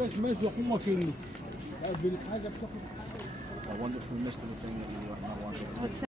باش ماشي يقوم كاين بالحاجه بتاخذ I wonder if we missed anything that we might want to.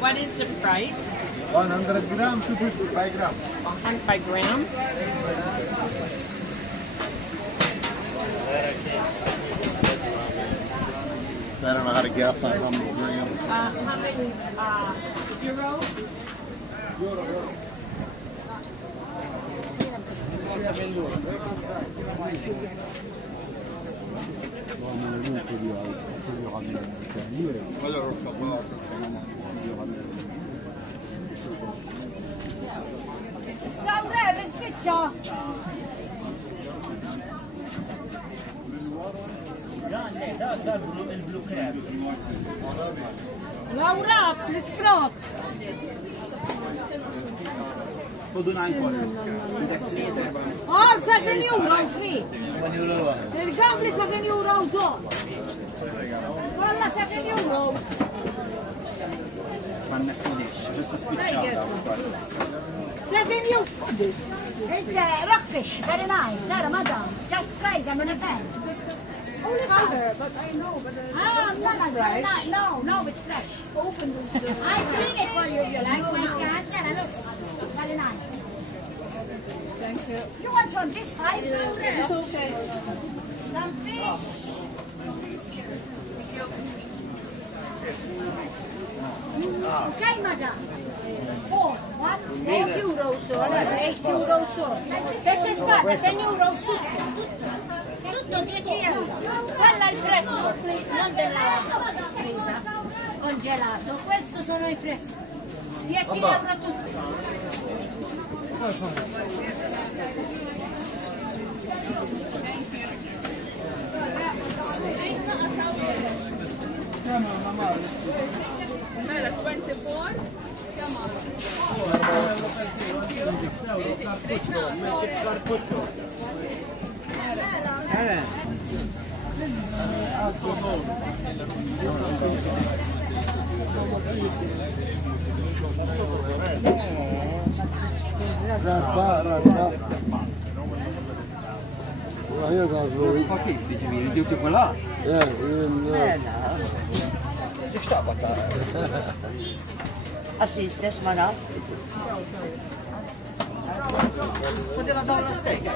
What is the price? 100 gram, 250 by gram. 100 by gram? I don't know how to guess on how many grams. How many euro? Sawrer, is-sitxa. Laura, l-isprot. خذوا 9 كوارترز. Oh, 7 euros free. Il-gambli 7 euros on. Walla 7 euros. Ma non questa spicciata. 7 euros for this. It's rockfish, very nice. There, madam. Just fried them in a pan. Only powder, but I know, but no, it's fresh. Open the I clean it for you if you like. My cat, there, look. Very nice. Thank you. You want some fish fries? It's okay. Some fish. Okay, madam. 8 euros, 8 euros. Pesce spada, 10 euros tutto. Tutto 10 euro. Quella è il fresco, non della presa congelato. Questo sono i freschi. 10 euro tutto. Bella, 24. Io caso. Ma che figli, tutti quella? Ci sta Assiste, ma no. Poteva dare una stega.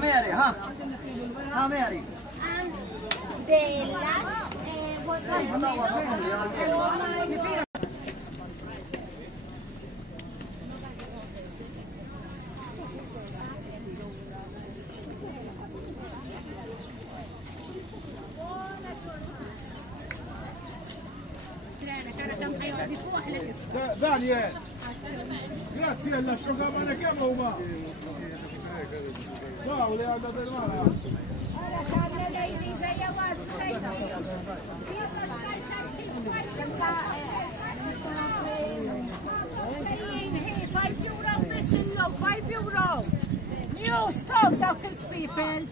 Mary, huh? Mary. Della Daniel, grazie all'asciugamano che Roma. Ciao, le andate in mano. €5. New stock, Dr. People.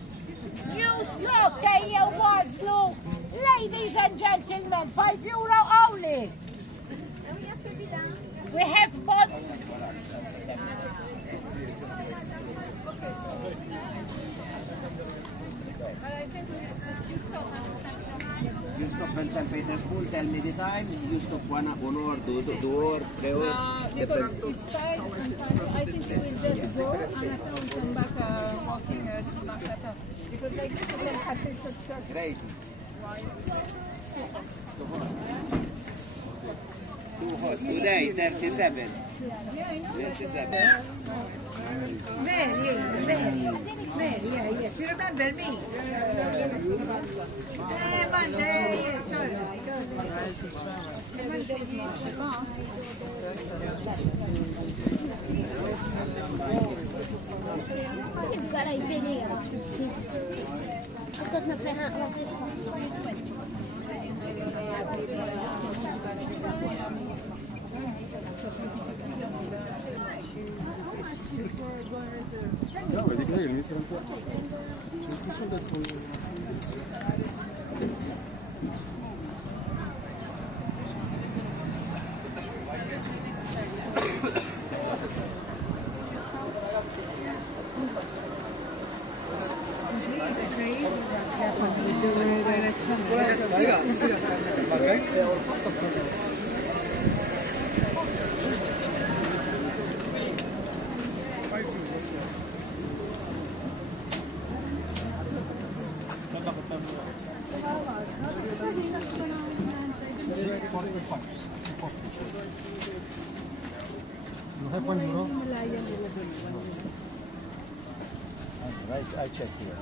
New stock, there was look. Ladies and gentlemen, €5 only. We have bought. You stop in St. Petersburg, tell me the time. You stop 1 hour, 2 hours, 3 hours. Nicola, it's 5 and 5. I think we will just go and after we come back walking to Makata. Because like this we can cut it to church. Great. 2 hours. Today, 37. Yeah, I know. 37. Mary, yes. You remember me? Monday, yes, sorry. No, vedi che io mi sono un po'. Ci sono detto. It's crazy what's happening with the direction. You have 1 euro? I check here.